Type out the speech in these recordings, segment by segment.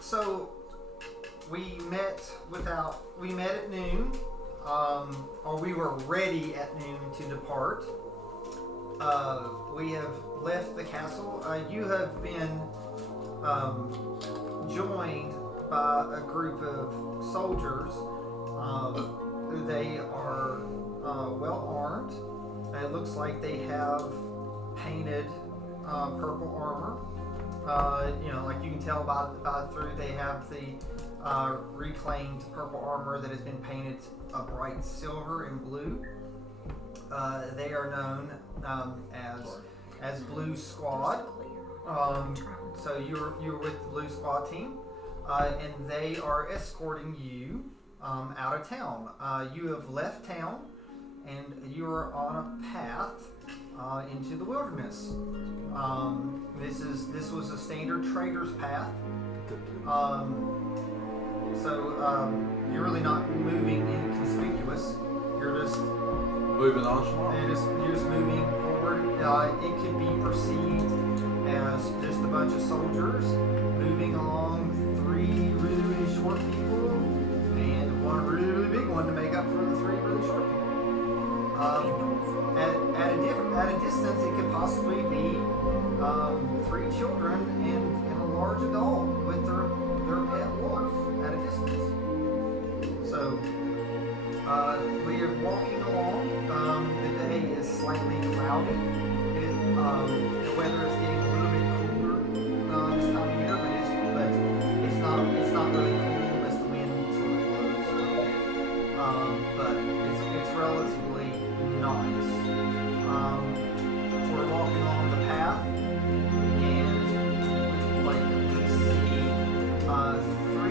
So we met at noon, or we were ready at noon to depart. We have left the castle. You have been joined by a group of soldiers. They are well armed. It looks like they have painted purple armor. Like you can tell by through they have the reclaimed purple armor that has been painted a bright silver and blue. They are known as Blue Squad. So you're with the Blue Squad team, and they are escorting you out of town. You have left town, and you are on a path into the wilderness. This was a standard trader's path. So you're really not moving inconspicuous. You're just moving on. You're just moving forward. It could be perceived as just a bunch of soldiers moving along, 3 really, really short people and 1 really, really big one to make up for the 3 really short people. At a distance, it could possibly be 3 children and a large adult with their pet wolf at a distance. So we are walking along. The day is slightly cloudy. The weather is getting a little bit cooler this time of year, but it's not really cool unless the wind sort of blows a little bit. But it's relatively nice. We're walking along the path, and like we see 3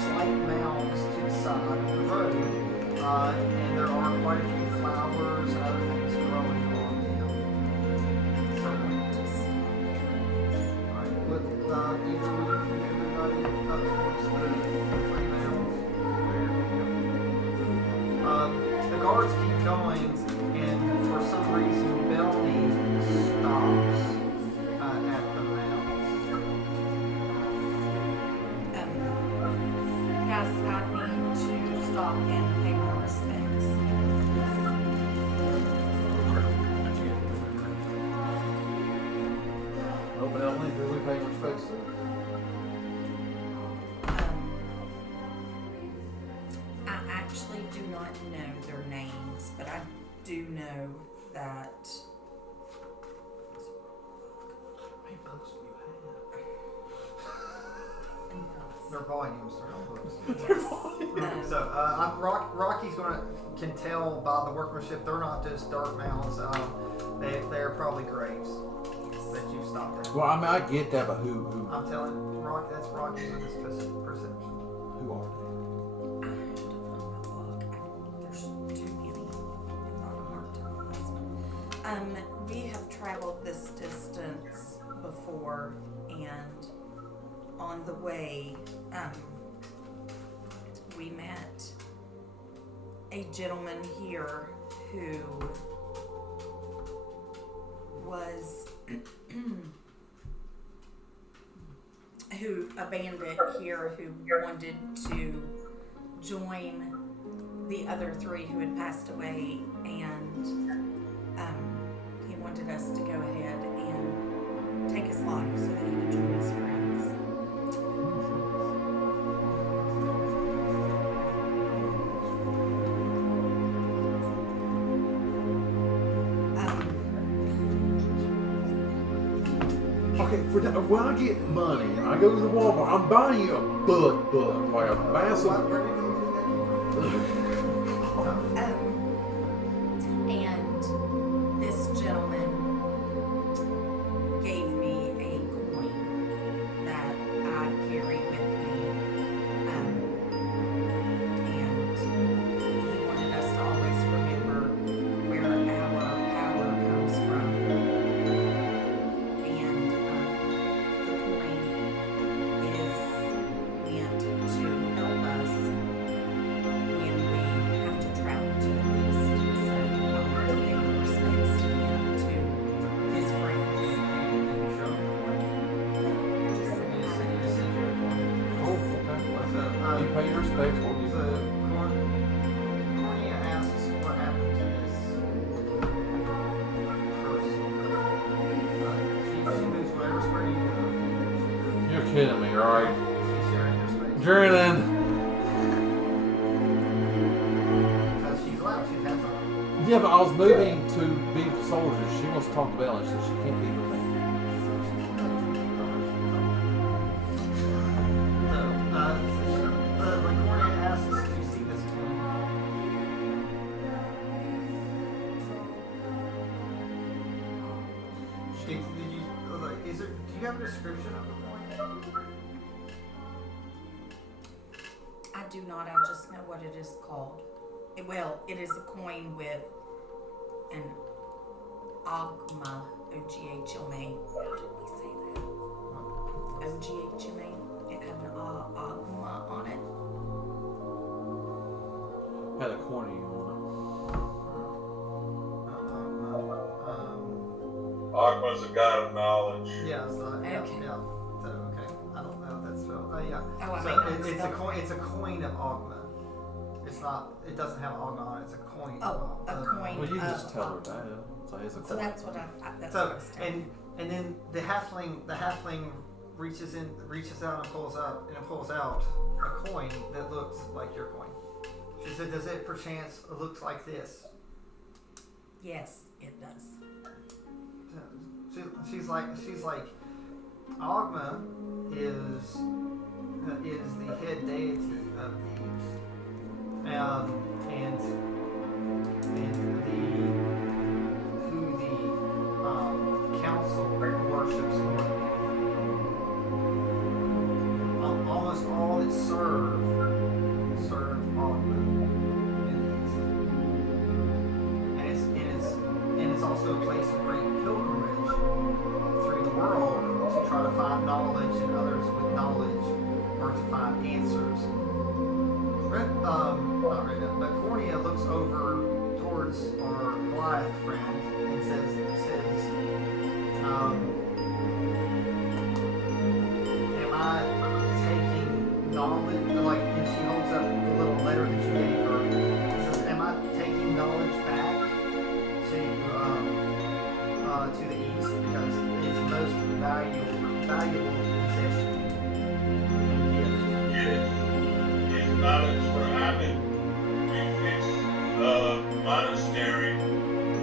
slight mounds to the side of the road, and there are quite a few flowers and other things growing along them. So, alright, either everybody up towards the 3 mounds. The guards keep going, and for some reason, Belny stops at the mound. Guys, I need to stop and pay my respects. Oh, Belny, who we pay respects to? I actually do not know their names, but I do know that How many books do you Their volumes, they're not books. So, Rocky's can tell by the workmanship, they're not just dirt mounds. They're probably graves that you stopped at. Well, I mean, I get that, but who? I'm telling Rock, that's Rocky's with his perception. Who are I have to find my book. There's too many. It's not a hard time. We have traveled this distance before, and on the way, we met a gentleman here who was a bandit here who wanted to join the other 3 who had passed away, and he wanted us to go ahead and take his life so that he could join his friends. Okay, when I get money and I go to the Walmart, I'm buying you a book, like a massive. And this gentleman gave me a coin that I carry with me, and he wanted us to always remember where our power comes from. And the coin is meant to help us when we pay your respects. We'll give The you Cornea asks what happened to this person. She moves whatever spread you go. You're kidding me, right? She's sharing her space. Jordan. Because she's loud, she's had fun. Yeah, but I was moving to be with the soldiers. She wants to talk to Bella, and she said she can't be with me. Like Cornea asks to see this coin. Did you, like, is there, do you have a description of the coin? I do not. I just know what it is called. It is a coin with an ogma, O-G-H-M-A. How did we say that? O-G-H-M-A. It had an ogma on it. Had a corny on Aqua's a god of knowledge. Yeah, so, yeah, Okay. yeah. So, okay. I don't know if that's spelled. Yeah. Oh, I So may not it's a spell coin. it. It's a coin of Ogma. It's not. It doesn't have Ogma on it. It's a coin. Oh, a of- coin. it. Well, you can just of tell her Ogma. that. So it's a So corny. that's what that's what I So was telling. and then the halfling reaches out and pulls out a coin that looks like your coin. She said, "Does it perchance looks like this?" Yes, it does. She's like Ogma is the head deity of the and who the council worships more than anything. Almost all that serve Ogma in these. And it's also a place of great pilgrimage through the world to try to find knowledge and others with knowledge or to find answers. Not Rita, but Cornea looks over towards our Goliath friend and says, am I taking knowledge, like, and she holds up the little letter that you gave her, and says, am I taking knowledge back to the east because it's most valuable possession and gift. Yes. His knowledge for Abbott. We fixed the monastery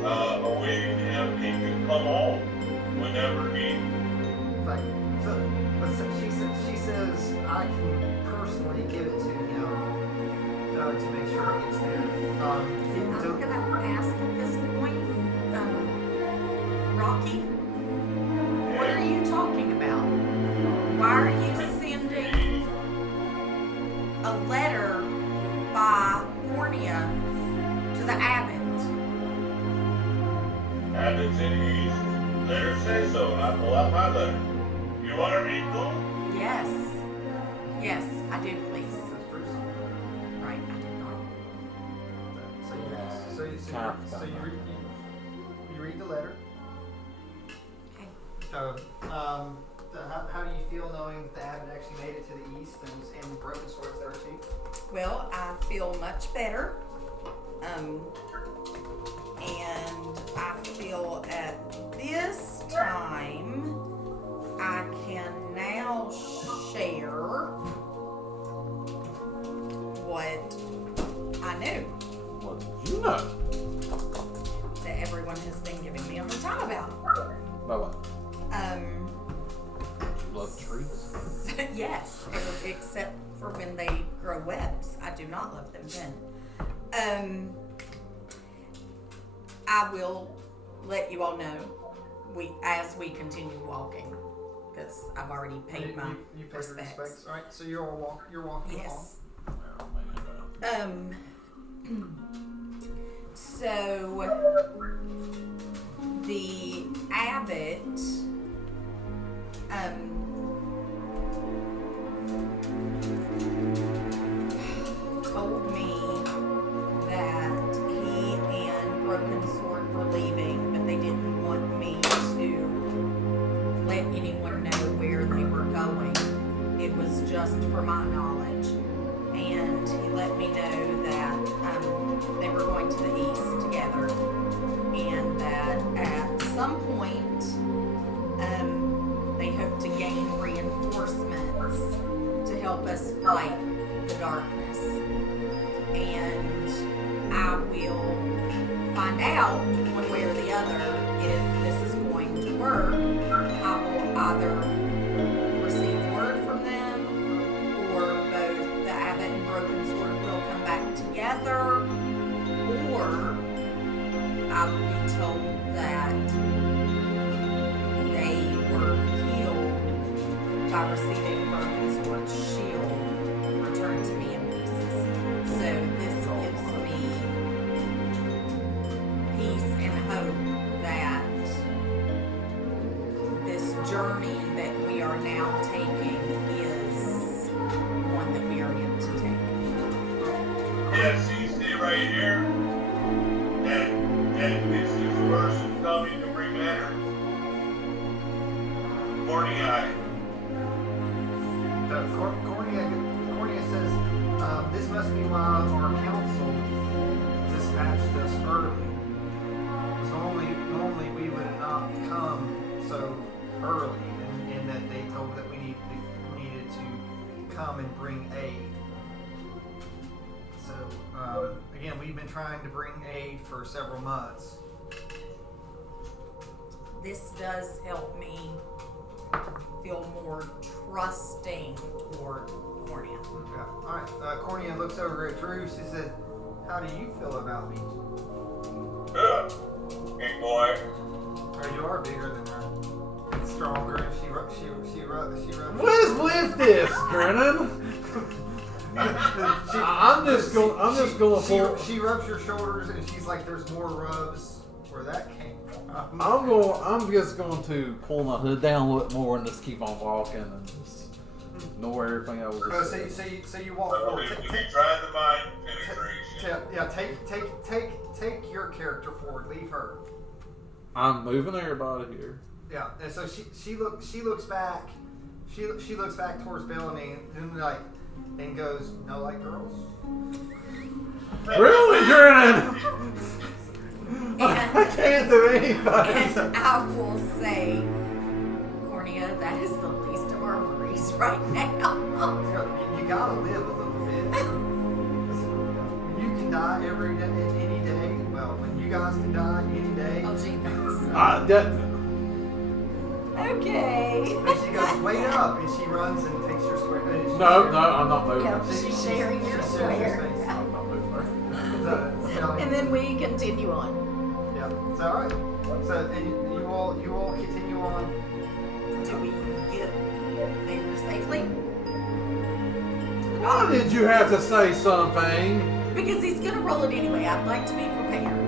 awaiting him. He can come home whenever he. Like, she says I can personally give it to him to make sure it gets there. I'm gonna ask at this point, Rocky, what are you talking about? Why are you sending a letter by Cornea to the abbot? Abbott's in the east. Let her say so, and I pull out my letter. You want to read them? Yes, I do, please. That's pretty simple. Right, I did not. So you read the letter. Okay. So, how do you feel knowing that the abbot actually made it to the east and broken swords there too? Well, I feel much better. And I feel at this time I can now share what I knew What did you know? that everyone has been giving me a hard time about. By what? Um, Love trees? yes, except for when they grow webs. I do not love them then. I will let you all know as we continue walking, because I've already paid my you paid your respects. respects, right? So you're walking Yes. Oh, man. So the abbot told me that he and Broken Sword were leaving, but they didn't want me to let anyone know where they were going. It was just for my knowledge. and he let me know that they were going to the east together, and that at some point they hope to gain reinforcements to help us fight the darkness. And I will find out one way or the other if this is going to work. I will either receive word from them, or both the Abbot and Broken Sword will come back together, or I will be told that they were killed by receiving Broken Sword's shield returned to me in pieces. So this gives me peace and hope that this journey that we are now taking is one that we are meant to take. Yes, you stay right here. And this is the person coming to bring letter. Cornea. Cornea says, this must be why our council dispatched us early. Because normally we would not come so early, in that they told that we needed to come and bring aid. So, again, we've been trying to bring aid for several months. This does help me feel more trusting toward Cornea. Yeah. All right. Cornea looks over at Drew. She said, "How do you feel about me?" Big boy. You are bigger than her. It's stronger, and she rubs. What is with this, Brennan? I'm just going for. She rubs your shoulders, and she's like, "There's more rubs where that came from." I'm just going to pull my hood down a little bit more and just keep on walking and just ignore everything I was just saying. So you walk forward. We tried the mind penetration. Take your character forward. Leave her. I'm moving everybody here. Yeah, and so she looks back. She looks back towards Bellamy and goes, "No, like girls." Really, Brennan? I can't do anything. And I will say, Cornea, that is the least of our worries right now. You gotta live a little bit. You can die any day. Well, when you guys can die any day. Oh, gee, thanks. Okay. And she goes, "Wait up!" And she runs and takes your square. No, I'm not moving. Yeah, she's sharing your square. I'm not moving. And then we continue on. Yeah. So all right. So and you all continue on. Do we get there safely? Why did you have to say something? Because he's gonna roll it anyway. I'd like to be prepared.